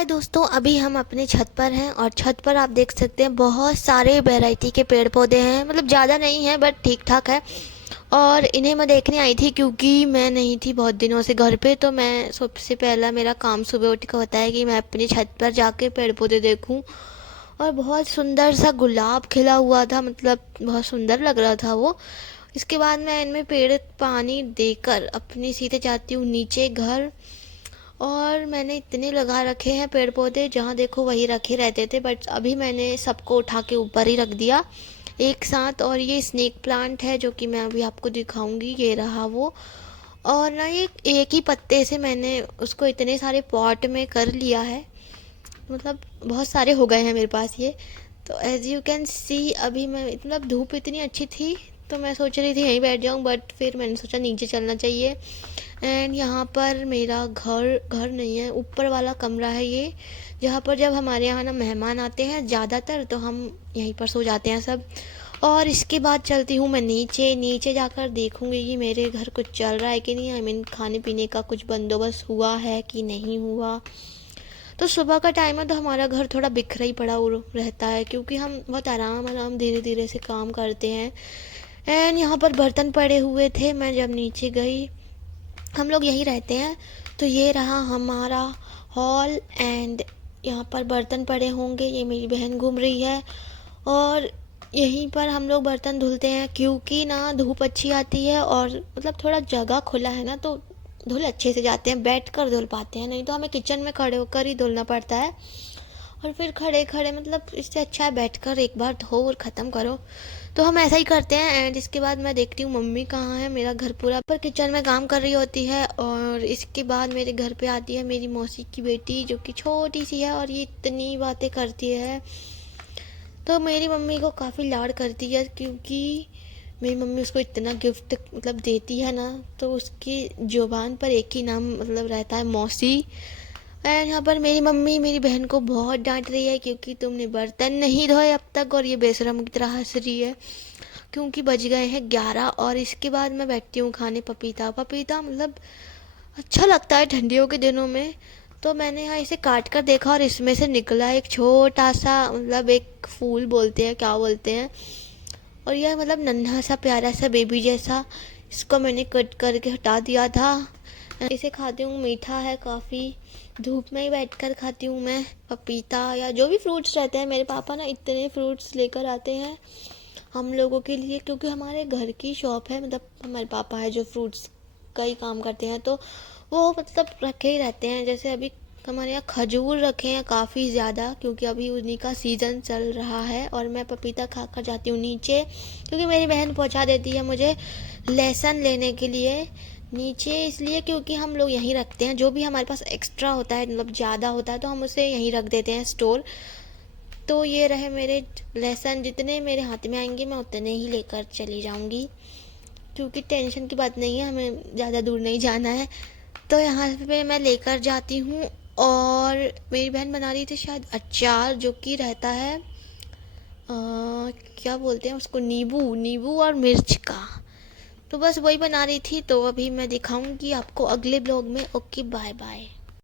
हाय दोस्तों, अभी हम अपने छत पर हैं और छत पर आप देख सकते हैं बहुत सारे वैरायटी के पेड़ पौधे हैं। मतलब ज़्यादा नहीं है बट ठीक ठाक है। और इन्हें मैं देखने आई थी क्योंकि मैं नहीं थी बहुत दिनों से घर पे। तो मैं सबसे पहला मेरा काम सुबह उठ कर होता है कि मैं अपनी छत पर जाके पेड़ पौधे देखूं। और बहुत सुंदर सा गुलाब खिला हुआ था, मतलब बहुत सुंदर लग रहा था वो। इसके बाद मैं इनमें पेड़ पानी देकर अपनी सीधे जाती हूँ नीचे घर। और मैंने इतने लगा रखे हैं पेड़ पौधे, जहाँ देखो वही रखे रहते थे, बट अभी मैंने सबको उठा के ऊपर ही रख दिया एक साथ। और ये स्नेक प्लांट है जो कि मैं अभी आपको दिखाऊंगी, ये रहा वो। और ना ये एक ही पत्ते से मैंने उसको इतने सारे पॉट में कर लिया है, मतलब बहुत सारे हो गए हैं मेरे पास ये। तो एज यू कैन सी अभी मैं, मतलब धूप इतनी अच्छी थी तो मैं सोच रही थी यहीं बैठ जाऊं, बट फिर मैंने सोचा नीचे चलना चाहिए। एंड यहाँ पर मेरा घर घर नहीं है, ऊपर वाला कमरा है ये, जहाँ पर जब हमारे यहाँ ना मेहमान आते हैं ज़्यादातर तो हम यहीं पर सो जाते हैं सब। और इसके बाद चलती हूँ मैं नीचे। नीचे जाकर देखूँगी कि मेरे घर कुछ चल रहा है कि नहीं, आई मीन खाने पीने का कुछ बंदोबस्त हुआ है कि नहीं हुआ। तो सुबह का टाइम है तो हमारा घर थोड़ा बिखरा ही पड़ा रहता है, क्योंकि हम बहुत आराम आराम धीरे धीरे से काम करते हैं। एंड यहाँ पर बर्तन पड़े हुए थे, मैं जब नीचे गई, हम लोग यहीं रहते हैं तो ये रहा हमारा हॉल। एंड यहाँ पर बर्तन पड़े होंगे, ये मेरी बहन घूम रही है। और यहीं पर हम लोग बर्तन धुलते हैं क्योंकि ना धूप अच्छी आती है और मतलब थोड़ा जगह खुला है ना, तो धुल अच्छे से जाते हैं, बैठ कर धुल पाते हैं। नहीं तो हमें किचन में खड़े होकर ही धुलना पड़ता है, और फिर खड़े खड़े, मतलब इससे अच्छा है बैठ कर एक बार धो और ख़त्म करो। तो हम ऐसा ही करते हैं। एंड इसके बाद मैं देखती हूँ मम्मी कहाँ है। मेरा घर पूरा पर किचन में काम कर रही होती है। और इसके बाद मेरे घर पे आती है मेरी मौसी की बेटी, जो कि छोटी सी है और ये इतनी बातें करती है। तो मेरी मम्मी को काफ़ी लाड करती है, क्योंकि मेरी मम्मी उसको इतना गिफ्ट मतलब देती है ना, तो उसकी ज़ुबान पर एक ही नाम मतलब रहता है, मौसी। एंड यहाँ पर मेरी मम्मी मेरी बहन को बहुत डांट रही है क्योंकि तुमने बर्तन नहीं धोए अब तक, और ये बेशरम की तरह हंस रही है क्योंकि बज गए हैं 11। और इसके बाद मैं बैठती हूँ खाने पपीता। पपीता मतलब अच्छा लगता है ठंडियों के दिनों में। तो मैंने यहाँ इसे काट कर देखा और इसमें से निकला एक छोटा सा, मतलब एक फूल बोलते हैं क्या बोलते हैं, और यह मतलब नन्हा सा प्यारा सा बेबी जैसा। इसको मैंने कट करके हटा दिया था। इसे खाती हूँ, मीठा है काफ़ी। धूप में ही बैठकर खाती हूँ मैं पपीता या जो भी फ्रूट्स रहते हैं। मेरे पापा ना इतने फ्रूट्स लेकर आते हैं हम लोगों के लिए, क्योंकि हमारे घर की शॉप है, मतलब हमारे पापा है जो फ्रूट्स का ही काम करते हैं, तो वो मतलब रखे ही रहते हैं। जैसे अभी हमारे यहाँ खजूर रखे हैं काफ़ी ज़्यादा, क्योंकि अभी उन्हीं का सीज़न चल रहा है। और मैं पपीता खा कर जाती हूँ नीचे, क्योंकि मेरी बहन पहुँचा देती है मुझे लहसुन लेने के लिए नीचे। इसलिए क्योंकि हम लोग यहीं रखते हैं, जो भी हमारे पास एक्स्ट्रा होता है, मतलब ज़्यादा होता है, तो हम उसे यहीं रख देते हैं स्टोर। तो ये रहे मेरे लहसुन, जितने मेरे हाथ में आएंगे मैं उतने ही लेकर चली जाऊंगी, क्योंकि टेंशन की बात नहीं है, हमें ज़्यादा दूर नहीं जाना है। तो यहाँ पे मैं लेकर जाती हूँ। और मेरी बहन बना रही थी शायद अचार, जो कि रहता है क्या बोलते हैं उसको, नींबू नींबू और मिर्च का। तो बस वही बना रही थी। तो अभी मैं दिखाऊंगी आपको अगले ब्लॉग में। Okay, bye bye.